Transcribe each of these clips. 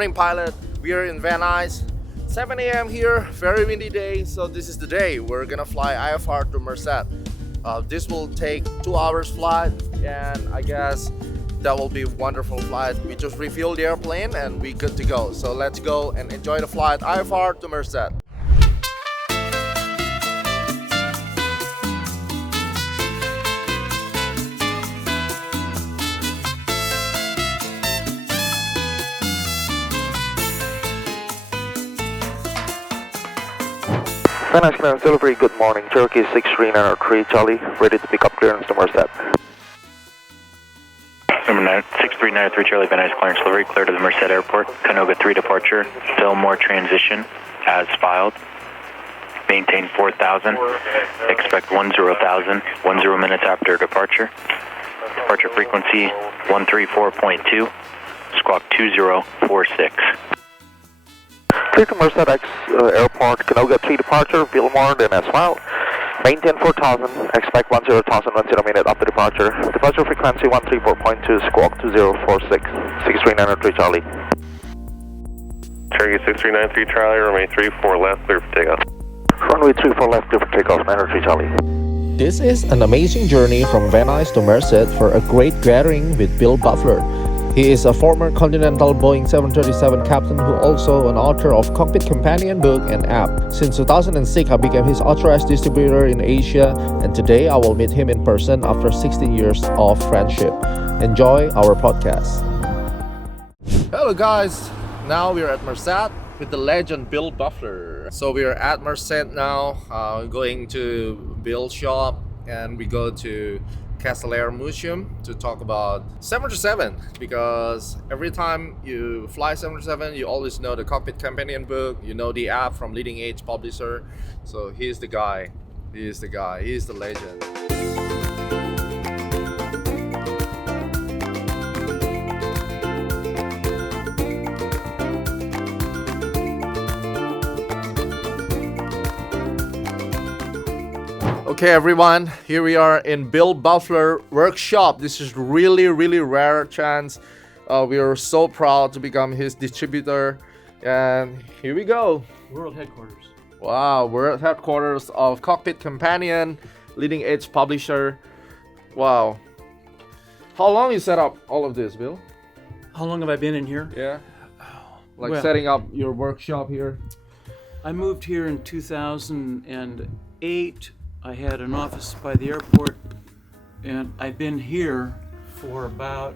morning, pilot. We are in Van Nuys. 7 a.m. here, very windy day. So this is the day we're gonna fly IFR to Merced. This will take 2 hours flight, and I guess that will be a wonderful flight. We just refueled the airplane and we good to go. So let's go and enjoy the flight IFR to Merced. Van Nuys Clearance Delivery, good morning. Cherokee 6393 Charlie, ready to pick up clearance to Merced. Number 6393 Charlie, Van Nuys Clearance Delivery, clear to the Merced Airport. Canoga 3 departure, Fillmore transition, as filed. Maintain 4,000, expect 10,000, 10 minutes after departure. Departure frequency 134.2, squawk 2046. Clear to Merced X Airport, Canoga 3 departure, Fillmore, then as filed. Maintain 4,000, expect 10,000, 10 minutes after departure. Departure frequency 134.2, squawk 2046, 6393 Charlie. Cherokee 6393 Charlie, runway 34 left, clear for takeoff. Runway 34 left, clear for takeoff, 93 Charlie. This is an amazing journey from Van Nuys to Merced for a great gathering with Bill Bulfer. He is a former Continental Boeing 737 captain who also an author of Cockpit companion book and app. Since 2006, I became his authorized distributor in Asia, and today I will meet him in person after 16 years of friendship. Enjoy our podcast. Hello guys, now we are at Merced with the legend Bill Bulfer. So we are at Merced now, going to Bill's shop, and we go to Castellare Museum to talk about 737, because every time you fly 737 you always know the Cockpit companion book, you know the app from leading edge publisher. So he's the guy, he's the legend. Okay everyone, here we are in Bill Bulfer workshop. This is really rare chance. We are so proud to become his distributor, and here we go. World headquarters. Wow, world headquarters of Cockpit companion, leading edge publisher. Wow. How long you set up all of this, Bill? How long have I been in here? Yeah. Like Well, setting up your workshop here. I moved here in 2008. I had an office by the airport, and I've been here for about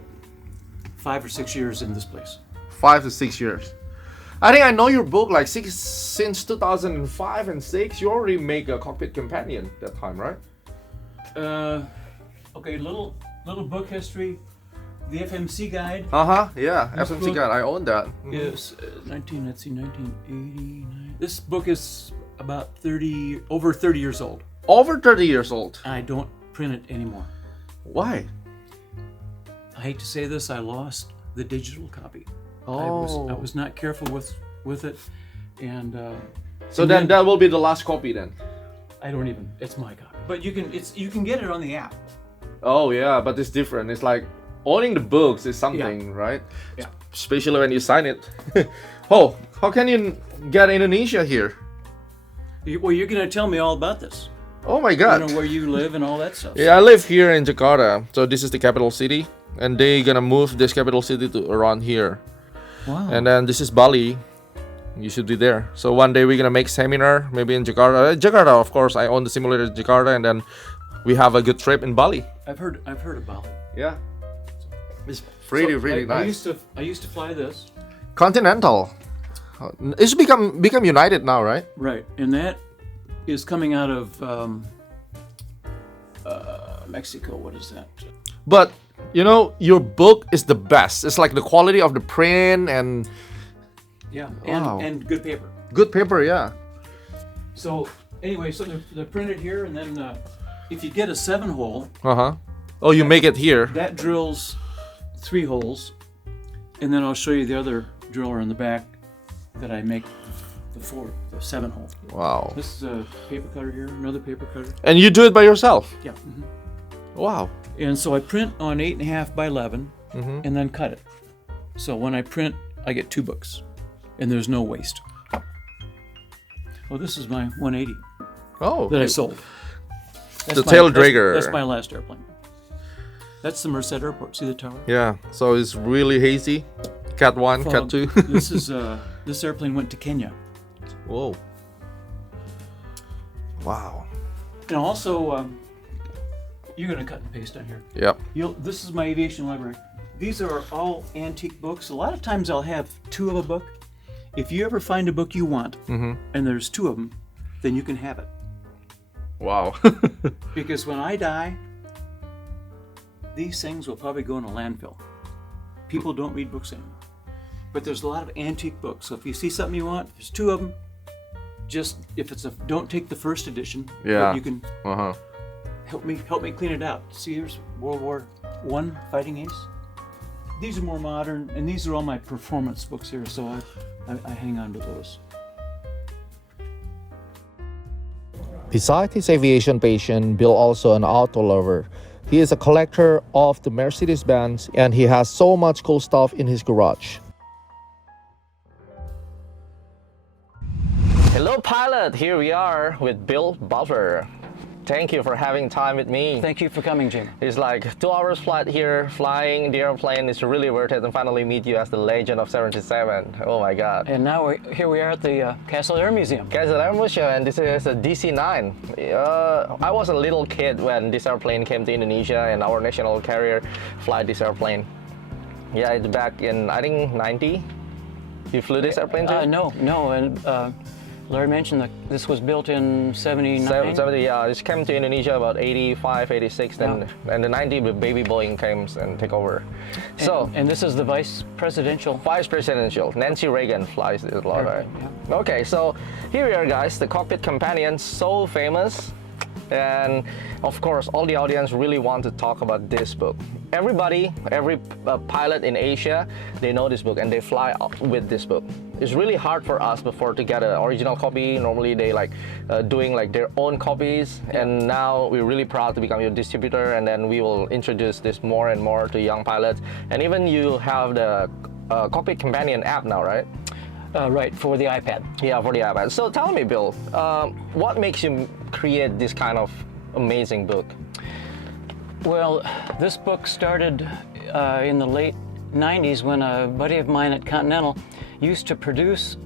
5 or 6 years in this place. 5 to 6 years. I think I know your book like since 2005 and 6. You already make a Cockpit companion that time, right? Okay, little book history. The FMC guide Yeah, This FMC book guide. I own that. is 1989. This book is about over 30 years old. Over 30 years old. I don't print it anymore. Why? I hate to say this, I lost the digital copy. Oh. I was not careful with it, and So then that will be the last copy then. I don't even. It's my copy, but you can get it on the app. Oh yeah, but it's different. It's like owning the books is something, right? Yeah. Especially when you sign it. Oh, how can you get Indonesia here? Well, you're gonna tell me all about this. Oh my God. You know where you live and all that stuff. Yeah, I live here in Jakarta. So this is the capital city, and they're gonna move this capital city to around here. Wow. And then this is Bali. You should be there. So one day we're gonna make seminar, maybe in Jakarta. Jakarta, of course. I own the simulator in Jakarta, and then we have a good trip in Bali. I've heard about it. Yeah, it's really nice. I used to fly this. Continental. It's become United now, right? Right, and that is coming out of Mexico. What is that? But you know, your book is the best. It's like the quality of the print and Yeah, Wow. and good paper. good paper. Yeah. So anyway, so they're printed here, and then if you get a 7-hole, Oh, you make it here. that drills 3 holes, and then I'll show you the other driller in the back that I make the 7-hole. Wow. This is a paper cutter here, another paper cutter. And you do it by yourself. Yeah. Wow. And so I print on 8.5 by 11, Mm-hmm. and then cut it. So when I print I get 2 books, and there's no waste. Oh, this is my 180 Oh, that I sold. the tail dragger. That's my last airplane. That's the Merced Airport. See the tower? Yeah, so it's really hazy. Cat 1, Cat 2. This is this airplane went to Kenya. Whoa. Wow. And also, you're gonna cut and paste on here. Yep. This is my aviation library. These are all antique books. A lot of times I'll have 2 of a book. If you ever find a book you want, and there's 2 of them, then you can have it. Wow. Because when I die, these things will probably go in a landfill. People don't read books anymore. But there's a lot of antique books. So if you see something you want, there's 2 of them. Just don't take the first edition. Yeah. But you can help me clean it out. See, here's World War I Fighting Ace. These are more modern, and these are all my performance books here. So I hang on to those. Besides his aviation passion, Bill also an auto lover. He is a collector of the Mercedes-Benz, and he has so much cool stuff in his garage. Hello pilot, here we are with Bill Bulfer. Thank you for having time with me. Thank you for coming, Jim. It's like 2 hours flight here, flying the airplane is really worth it, and finally meet you as the legend of 737. Oh my God. And now here we are at the Castle Air Museum. Castle Air Museum, and this is a DC-9. I was a little kid when this airplane came to Indonesia, and our national carrier fly this airplane. Yeah, it's back in, I think, 90. You flew this airplane too? No, and Larry mentioned that this was built in 79? 70, yeah. This came to Indonesia about 85, 86, and the 90 with baby Boeing came and take over. And this is the Vice Presidential, Nancy Reagan flies it a lot, right? Yeah. Okay, so here we are, guys, the Cockpit Companion, so famous. And of course, all the audience really want to talk about this book. Every pilot in Asia, they know this book and they fly with this book. It's really hard for us before to get an original copy. Normally they doing their own copies, and now we're really proud to become your distributor, and then we will introduce this more and more to young pilots. And even you have the Cockpit Companion app now, right? Right, for the iPad. Yeah, for the iPad. So tell me, Bill, what makes you create this kind of amazing book? Well, this book started in the late 90s when a buddy of mine at Continental used to produce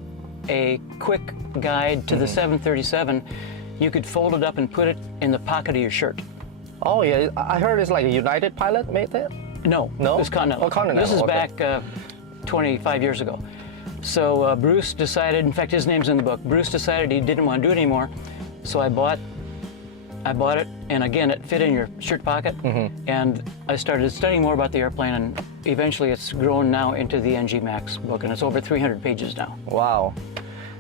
a quick guide to the 737. You could fold it up and put it in the pocket of your shirt. Oh yeah, I heard it's like a United pilot made that? No, it's Continental. Oh, Continental. This is okay. back 25 years ago. So Bruce decided, in fact his name's in the book, Bruce decided he didn't want to do it anymore. So I bought it, and again it fit in your shirt pocket, and I started studying more about the airplane, and eventually it's grown now into the NG Max book, and it's over 300 pages now. Wow.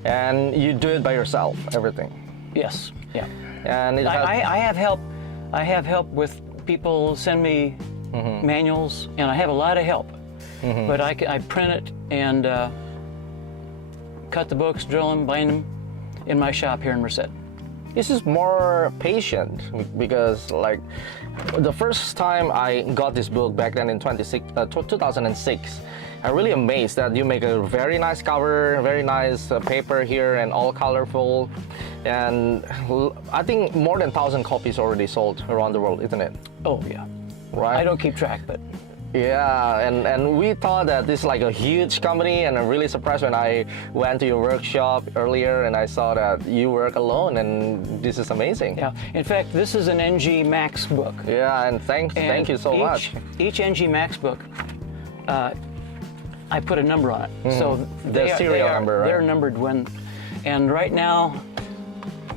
And you do it by yourself, everything? Yes, yeah. And I have help. I have help with people send me manuals, and I have a lot of help. But I print it and cut the books, drill them, bind them in my shop here in Merced. This is more patient, because the first time I got this book back then in 2006, I'm really amazed that you make a very nice cover, very nice paper here, and all colorful. And I think more than 1,000 copies already sold around the world, isn't it? Oh yeah. Right? I don't keep track, but yeah, and we thought that this is like a huge company, and I'm really surprised when I went to your workshop earlier and I saw that you work alone, and this is amazing. Yeah, in fact, this is an NG Max book. Yeah, and thank you so much. Each NG Max book, I put a number on it. So the serial number, right? They're numbered and right now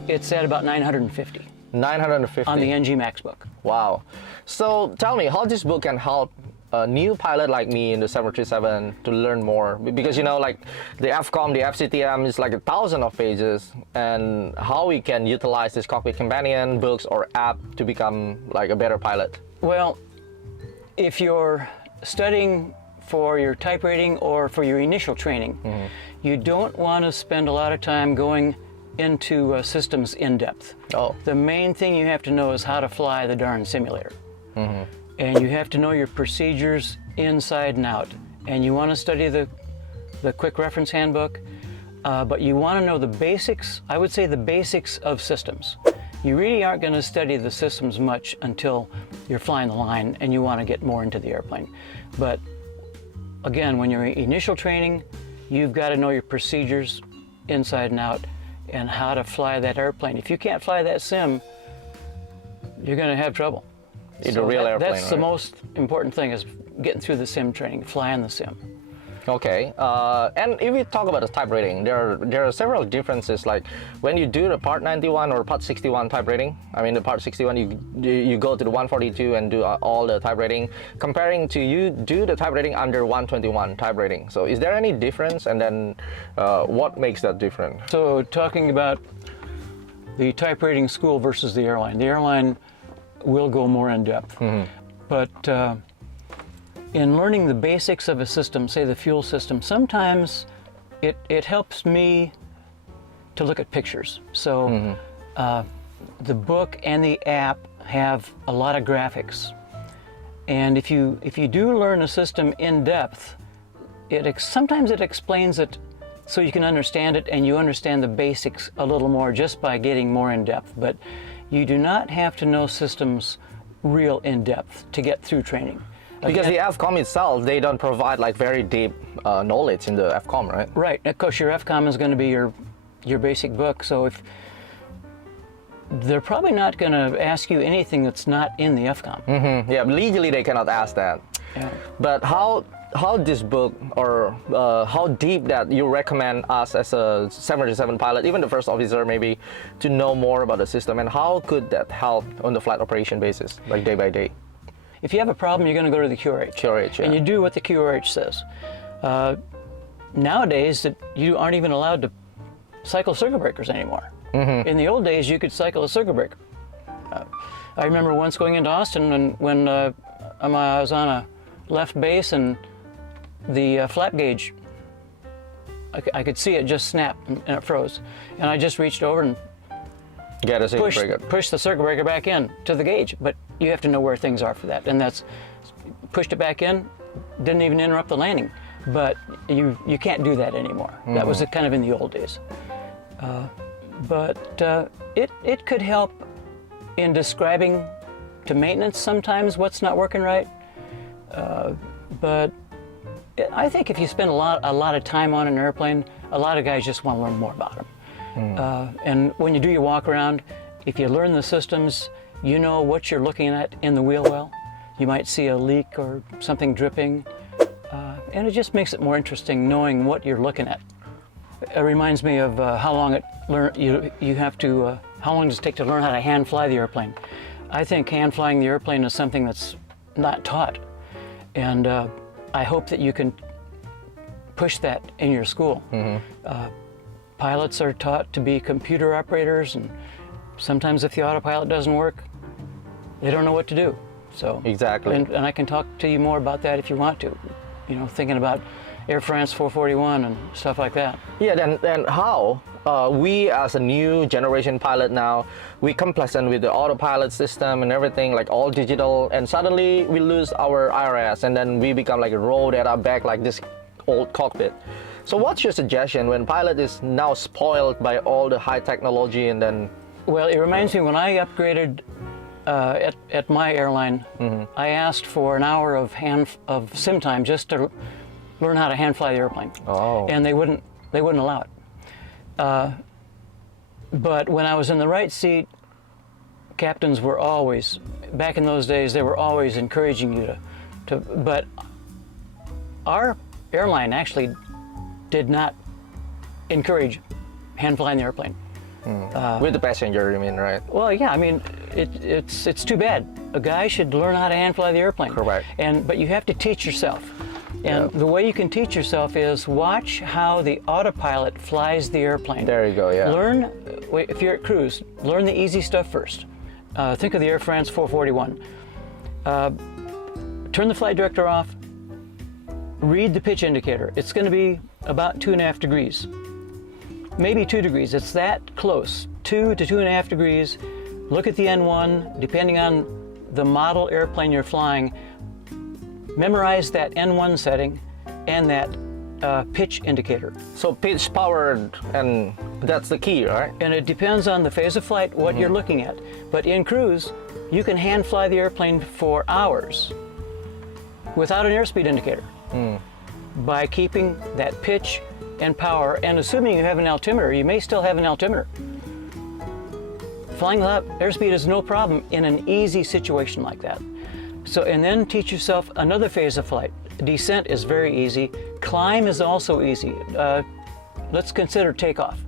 it's at about 950. 950 on the NG Max book. Wow. So tell me, how this book can help a new pilot like me in the 737 to learn more, because the FCOM, the FCTM is like 1,000 of pages, and how we can utilize this Cockpit Companion books or app to become like a better pilot. Well, if you're studying for your type rating or for your initial training, you don't want to spend a lot of time going into systems in depth. Oh. The main thing you have to know is how to fly the darn simulator. And you have to know your procedures inside and out. And you want to study the the quick reference handbook, but you want to know the basics. I would say the basics of systems. You really aren't going to study the systems much until you're flying the line and you want to get more into the airplane. But again, when you're in initial training, you've got to know your procedures inside and out and how to fly that airplane. If you can't fly that sim, you're going to have trouble. In a real airplane, That's the most important thing, is getting through the sim training, flying the sim. Okay, and if we talk about the type rating, there are several differences. Like when you do the Part 91 or Part 61 type rating, I mean the Part 61, you go to the 142 and do all the type rating, comparing to you do the type rating under 121 type rating. So is there any difference, and then what makes that different? So talking about the type rating school versus the airline will go more in depth, but in learning the basics of a system, say the fuel system, sometimes it helps me to look at pictures. So the book and the app have a lot of graphics. And if you do learn a system in depth, sometimes it explains it so you can understand it, and you understand the basics a little more just by getting more in depth. But you do not have to know systems real in depth to get through training. Because the FCOM itself, they don't provide like very deep knowledge in the FCOM, right? Right. Of course, your FCOM is going to be your basic book. So if they're probably not going to ask you anything that's not in the FCOM. Yeah, legally they cannot ask that. Yeah. But how this book, or how deep that you recommend us as a 737 pilot, even the first officer maybe, to know more about the system, and how could that help on the flight operation basis, like day by day? If you have a problem, you're going to go to the QRH. QRH, yeah. And you do what the QRH says. Nowadays, you aren't even allowed to cycle circuit breakers anymore. In the old days, you could cycle a circuit breaker. I remember once going into Austin, and when I was on a left base, and the flap gauge, I could see it just snap and it froze. And I just reached over and Get a circuit breaker. Push the circuit breaker back in to the gauge, but you have to know where things are for that. And that's pushed it back in, didn't even interrupt the landing. But you can't do that anymore. That was kind of in the old days. But it could help in describing to maintenance sometimes what's not working right. But I think if you spend a lot of time on an airplane, a lot of guys just want to learn more about them. And when you do your walk around, if you learn the systems, you know what you're looking at in the wheel well. You might see a leak or something dripping, and it just makes it more interesting knowing what you're looking at. It reminds me of how long how long does it take to learn how to hand fly the airplane. I think hand flying the airplane is something that's not taught, and I hope that you can push that in your school. Pilots are taught to be computer operators, and sometimes if the autopilot doesn't work, they don't know what to do. So exactly. And I can talk to you more about that if you want to. You know, thinking about Air France 441 and stuff like that. Yeah, then how we as a new generation pilot now, we complacent with the autopilot system and everything, like all digital, and suddenly we lose our IRS, and then we become like a raw data back like this old cockpit. So what's your suggestion when pilot is now spoiled by all the high technology, and then? Well, it reminds me when I upgraded at my airline, I asked for an hour of sim time just to learn how to hand fly the airplane. Oh. And they wouldn't allow it. But when I was in the right seat, captains were always, back in those days, they were always encouraging you to but our airline actually did not encourage hand flying the airplane. With the passenger, you mean, right? Well, yeah, I mean, it's too bad. A guy should learn how to hand fly the airplane. Correct. But you have to teach yourself. And the way you can teach yourself is watch how the autopilot flies the airplane. There you go, yeah. Learn, if you're at cruise, learn the easy stuff first. Think of the Air France 441. Turn the flight director off. Read the pitch indicator. It's going to be about 2.5 degrees. Maybe 2 degrees. It's that close. 2 to 2.5 degrees. Look at the N1. Depending on the model airplane you're flying, memorize that N1 setting and that pitch indicator. So pitch powered, and that's the key, right? And it depends on the phase of flight, what you're looking at. But in cruise, you can hand fly the airplane for hours without an airspeed indicator by keeping that pitch and power, and assuming you have an altimeter, you may still have an altimeter. Flying without airspeed is no problem in an easy situation like that. So, and then teach yourself another phase of flight. Descent is very easy. Climb is also easy. Let's consider takeoff.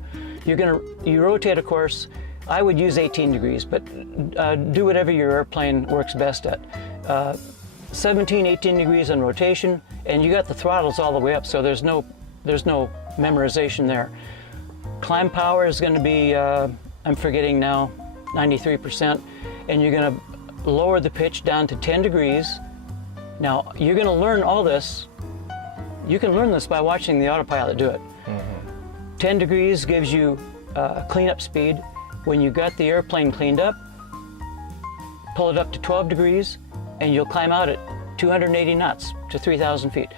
You rotate a course. I would use 18 degrees, but do whatever your airplane works best at. 17, 18 degrees on rotation, and you got the throttles all the way up, so there's no memorization there. Climb power is going to be, I'm forgetting now, 93%, and you're going to lower the pitch down to 10 degrees. Now, you're going to learn all this. You can learn this by watching the autopilot do it. 10 degrees gives you cleanup speed. When you got the airplane cleaned up, pull it up to 12 degrees, and you'll climb out at 280 knots to 3,000 feet.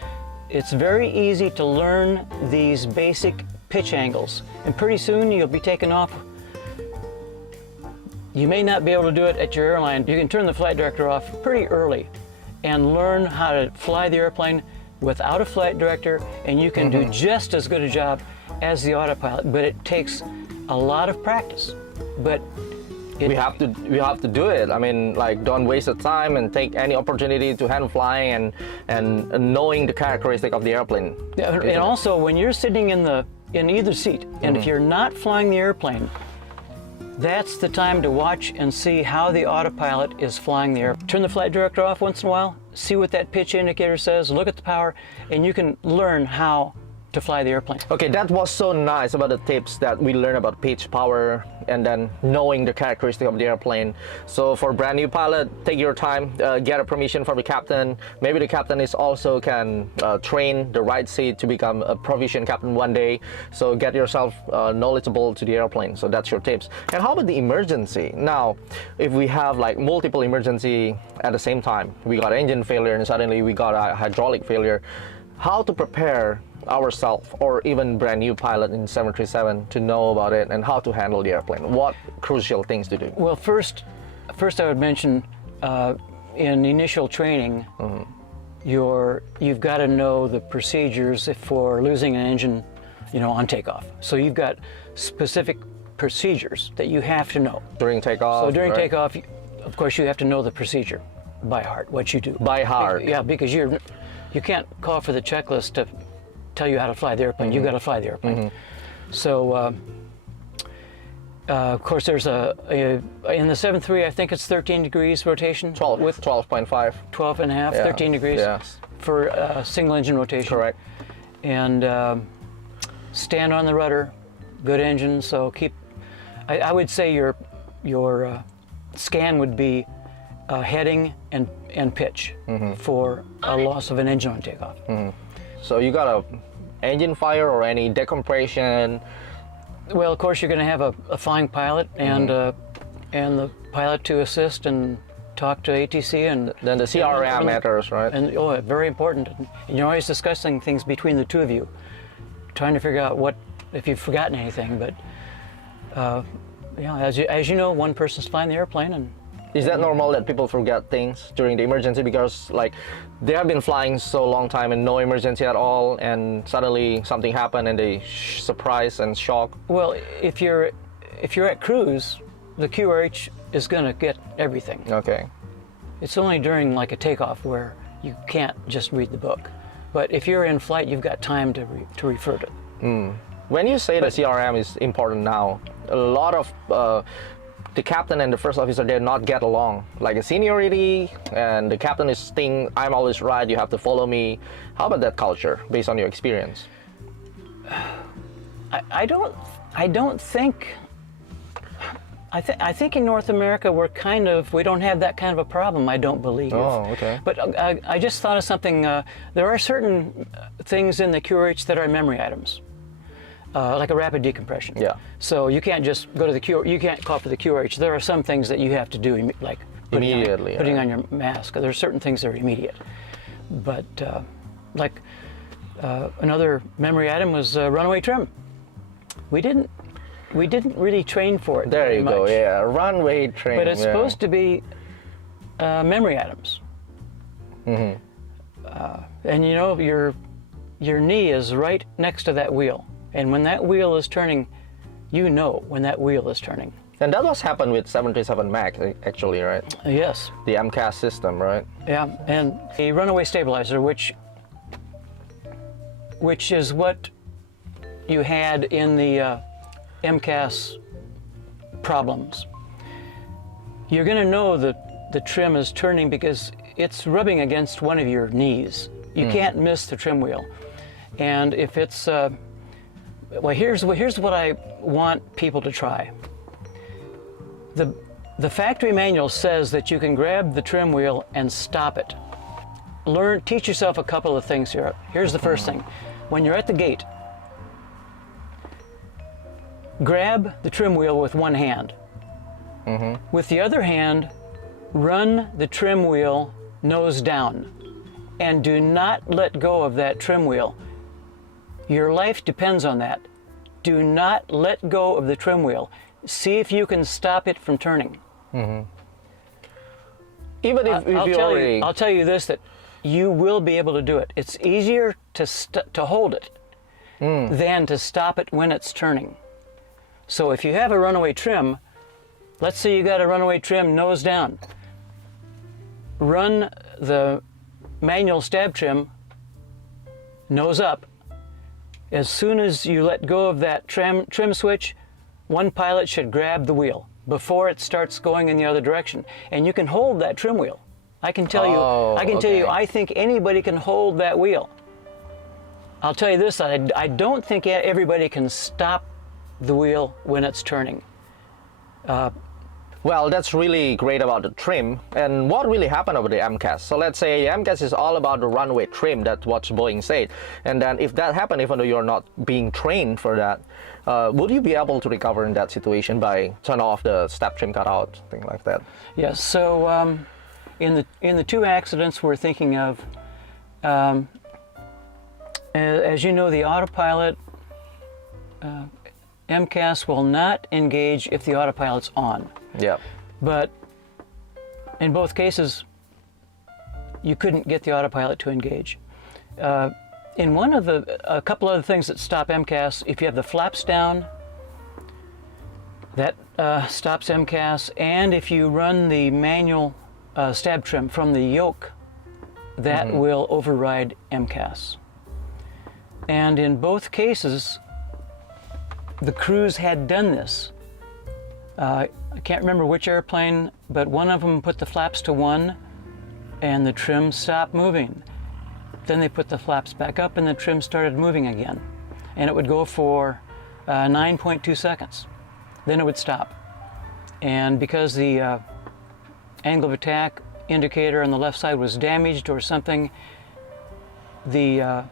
It's very easy to learn these basic pitch angles, and pretty soon you'll be taking off. You may not be able to do it at your airline. You can turn the flight director off pretty early and learn how to fly the airplane without a flight director, and you can do just as good a job as the autopilot, but it takes a lot of practice. But we have to do it. I mean, like, don't waste the time and take any opportunity to hand fly and knowing the characteristic of the airplane. Yeah, and also when you're sitting in either seat, and if you're not flying the airplane, that's the time to watch and see how the autopilot is flying the airplane. Turn the flight director off once in a while, see what that pitch indicator says, look at the power, and you can learn how to fly the airplane. Okay, that was so nice about the tips that we learned about pitch, power, and then knowing the characteristic of the airplane. So for brand new pilot, take your time, get a permission from the captain. Maybe the captain is also can train the right seat to become a proficient captain one day. So get yourself knowledgeable to the airplane. So that's your tips. And how about the emergency? Now, if we have like multiple emergency at the same time, we got engine failure and suddenly we got a hydraulic failure, how to prepare ourselves or even brand new pilot in 737 to know about it and how to handle the airplane? What crucial things to do? Well, first I would mention in initial training, you've got to know the procedures for losing an engine, on takeoff. So you've got specific procedures that you have to know during takeoff. So during takeoff, of course, you have to know the procedure by heart, what you do. By heart? Yeah, because you can't call for the checklist to tell you how to fly the airplane. You got to fly the airplane. So, of course, there's in the 7.3, I think it's 13 degrees rotation. 12.5. 12 and a half, 13 degrees for single engine rotation. Correct. And stand on the rudder, good engine. So I would say your scan would be heading and pitch for a loss of an engine on takeoff. So you got a engine fire or any decompression? Well, of course, you're going to have a flying pilot and the pilot to assist and talk to ATC, and then the CRM matters, right? And very important. And you're always discussing things between the two of you, trying to figure out if you've forgotten anything. But as you know, one person's flying the airplane, and is that normal that people forget things during the emergency because like they have been flying so long time and no emergency at all, and suddenly something happened and they surprise and shock? Well, if you're at cruise, the QRH is going to get everything. Okay. It's only during like a takeoff where you can't just read the book. But if you're in flight, you've got time to refer to it. When you say the CRM is important now, a lot of the captain and the first officer did not get along, like a seniority, and the captain is thinking, I'm always right, you have to follow me. How about that culture based on your experience? I don't think. I think in North America we don't have that kind of a problem. I don't believe. Oh, okay. But I just thought of something. There are certain things in the QRH that are memory items. Like a rapid decompression. Yeah. So you can't just go to the QRH, you can't call for the QRH. There are some things that you have to do, like putting on your mask. There are certain things that are immediate. But like Another memory item was runway trim. We didn't really train for it. There very you go. much. Yeah, runway trim. But it's supposed to be memory items. Mm-hmm. And you know, your knee is right next to that wheel, and when that wheel is turning, you know when that wheel is turning. And that was happened with 737 MAX, actually, right? Yes. The MCAS system, right? Yeah, and a runaway stabilizer, which is what you had in the MCAS problems. You're going to know that the trim is turning because it's rubbing against one of your knees. You can't miss the trim wheel. And if it's, well, here's what I want people to try. The factory manual says that you can grab the trim wheel and stop it. Teach yourself a couple of things here. Here's the first thing. When you're at the gate, grab the trim wheel with one hand. With the other hand, run the trim wheel nose down. And do not let go of that trim wheel. Your life depends on that. Do not let go of the trim wheel. See if you can stop it from turning. Even if I'll tell you this, that you will be able to do it. It's easier to hold it than to stop it when it's turning. So if you have a runaway trim, let's say you got a runaway trim nose down. Run the manual stab trim nose up. As soon as you let go of that trim switch, one pilot should grab the wheel before it starts going in the other direction. And you can hold that trim wheel. I can tell you, I think anybody can hold that wheel. I'll tell you this, I don't think everybody can stop the wheel when it's turning. Well, that's really great about the trim. And what really happened over the MCAS? So let's say the MCAS is all about the runway trim, that's what Boeing said. And then if that happened, even though you're not being trained for that, would you be able to recover in that situation by turn off the stab trim cutout, thing like that? Yes, so in the two accidents we're thinking of, as you know, the autopilot, MCAS will not engage if the autopilot's on. Yeah. But in both cases, you couldn't get the autopilot to engage. In a couple other things that stop MCAS, if you have the flaps down, that stops MCAS, and if you run the manual stab trim from the yoke, that will override MCAS. And in both cases, the crews had done this. I can't remember which airplane, but one of them put the flaps to 1 and the trim stopped moving. Then they put the flaps back up and the trim started moving again. And it would go for 9.2 seconds. Then it would stop. And because the angle of attack indicator on the left side was damaged or something, the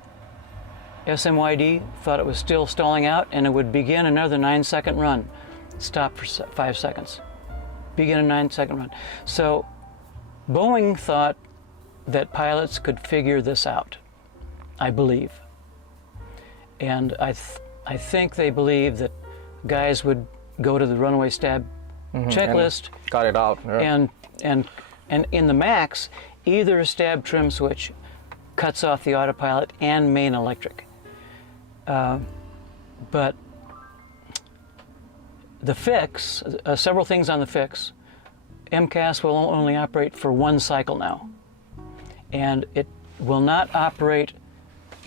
SMYD thought it was still stalling out, and it would begin another 9-second run. Stop for 5 seconds. Begin a 9-second run. So Boeing thought that pilots could figure this out, I believe. And I think they believe that guys would go to the runway stab checklist. Got it out. Yeah. And in the MAX, either stab trim switch cuts off the autopilot and main electric. But the fix, several things on the fix. MCAS will only operate for 1 cycle now. And it will not operate,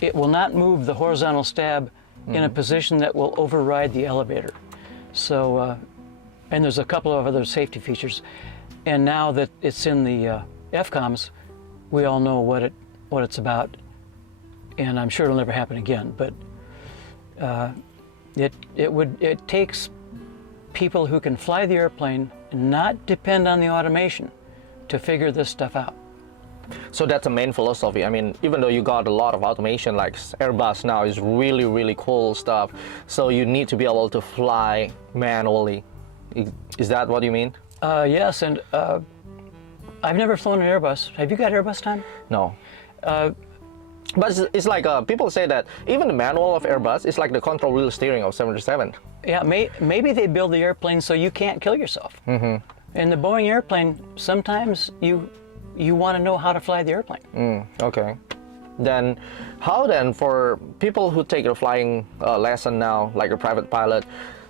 it will not move the horizontal stab in a position that will override the elevator. So, and there's a couple of other safety features. And now that it's in the FCOMs, we all know what it's about. And I'm sure it'll never happen again, but it takes people who can fly the airplane and not depend on the automation to figure this stuff out. So that's the main philosophy. I mean, even though you got a lot of automation, like Airbus now is really, really cool stuff. So you need to be able to fly manually. Is that what you mean? Yes, and I've never flown an Airbus. Have you got Airbus time? No. But it's like people say that even the manual of Airbus is like the control wheel steering of 737. Yeah, maybe they build the airplane so you can't kill yourself. In the Boeing airplane, sometimes you want to know how to fly the airplane. Okay. Then how then for people who take a flying lesson now, like a private pilot,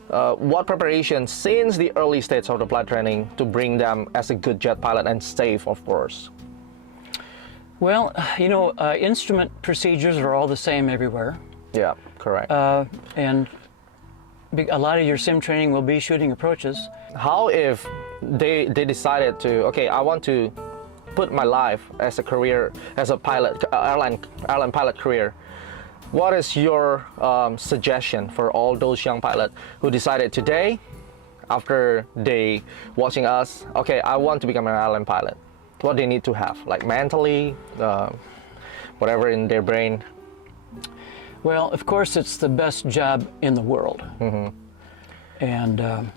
what preparation since the early stage of the flight training to bring them as a good jet pilot and safe, of course? Well, you know, instrument procedures are all the same everywhere. Yeah, correct. And a lot of your sim training will be shooting approaches. How if they decided to, okay, I want to put my life as a career, as a pilot, airline pilot career. What is your suggestion for all those young pilots who decided today, after they watching us, okay, I want to become an airline pilot? What they need to have, like mentally, whatever in their brain? Well, of course, it's the best job in the world, and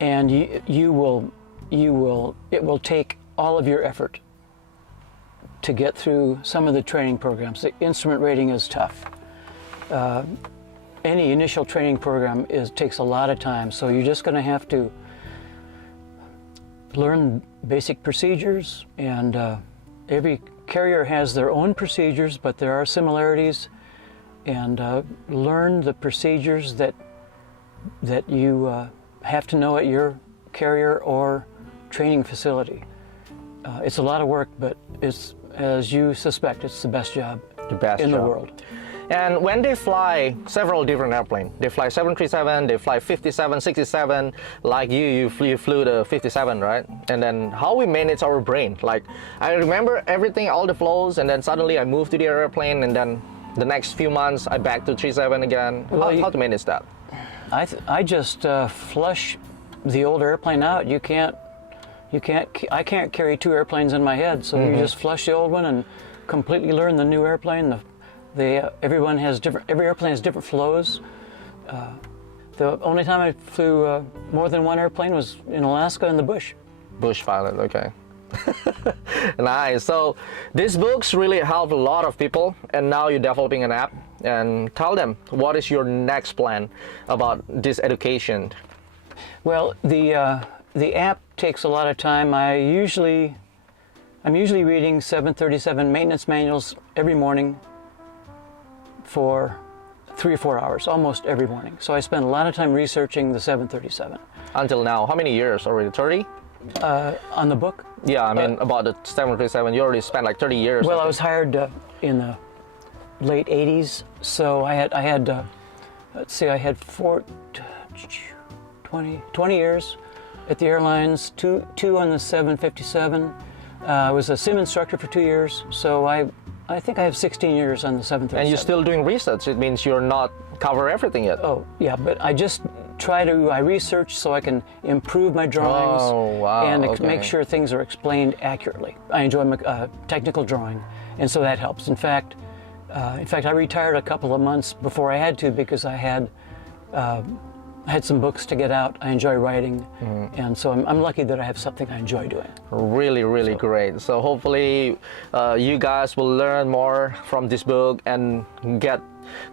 it will take all of your effort to get through some of the training programs. The instrument rating is tough. Any initial training program takes a lot of time, so you're just going to have to learn basic procedures, and every carrier has their own procedures, but there are similarities, and learn the procedures that you have to know at your carrier or training facility. It's a lot of work, but it's, as you suspect, it's the best job in the world. And when they fly several different airplanes, they fly 737, they fly 57, 67, like you flew the 57, right? And then how we manage our brain. Like, I remember everything, all the flows, and then suddenly I moved to the airplane, and then the next few months I back to 37 again. Well, how to manage that? I just flush the old airplane out. I can't carry two airplanes in my head, so you just flush the old one and completely learn the new airplane. Every airplane has different flows. The only time I flew more than one airplane was in Alaska in the bush. Bush pilot, okay. Nice. So these books really help a lot of people, and now you're developing an app. And tell them, what is your next plan about this education? Well, the app takes a lot of time. I'm usually reading 737 maintenance manuals every morning for 3 or 4 hours, almost every morning. So I spend a lot of time researching the 737. Until now, how many years already? 30? On the book? Yeah, I mean about the 737, you already spent like 30 years. Well, I was hired in the late 80s, so I had let's see, I had 20 years at the airlines, two on the 757. I was a sim instructor for 2 years, so I think I have 16 years on the 737. And you're still doing research. It means you're not cover everything yet. Oh, yeah, but I just I research so I can improve my drawings and make sure things are explained accurately. I enjoy technical drawing, and so that helps. In fact, I retired a couple of months before I had to because I had some books to get out. I enjoy writing, and so I'm lucky that I have something I enjoy doing. Really great. So hopefully you guys will learn more from this book and get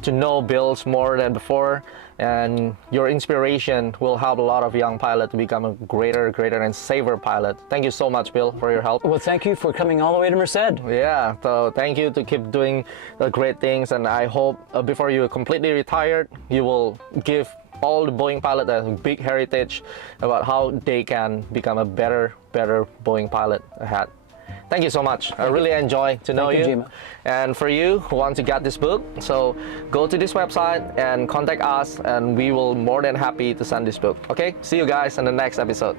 to know Bill's more than before, and your inspiration will help a lot of young pilots to become a greater and safer pilot. Thank you so much, Bill, for your help. Well, thank you for coming all the way to Merced. Yeah, so thank you to keep doing great things, and I hope before you are completely retired, you will give all the Boeing pilots a big heritage about how they can become a better Boeing pilot ahead. Thank you so much. I really enjoy to know you. Jima. And for you who want to get this book, so go to this website and contact us, and we will more than happy to send this book. Okay, see you guys in the next episode.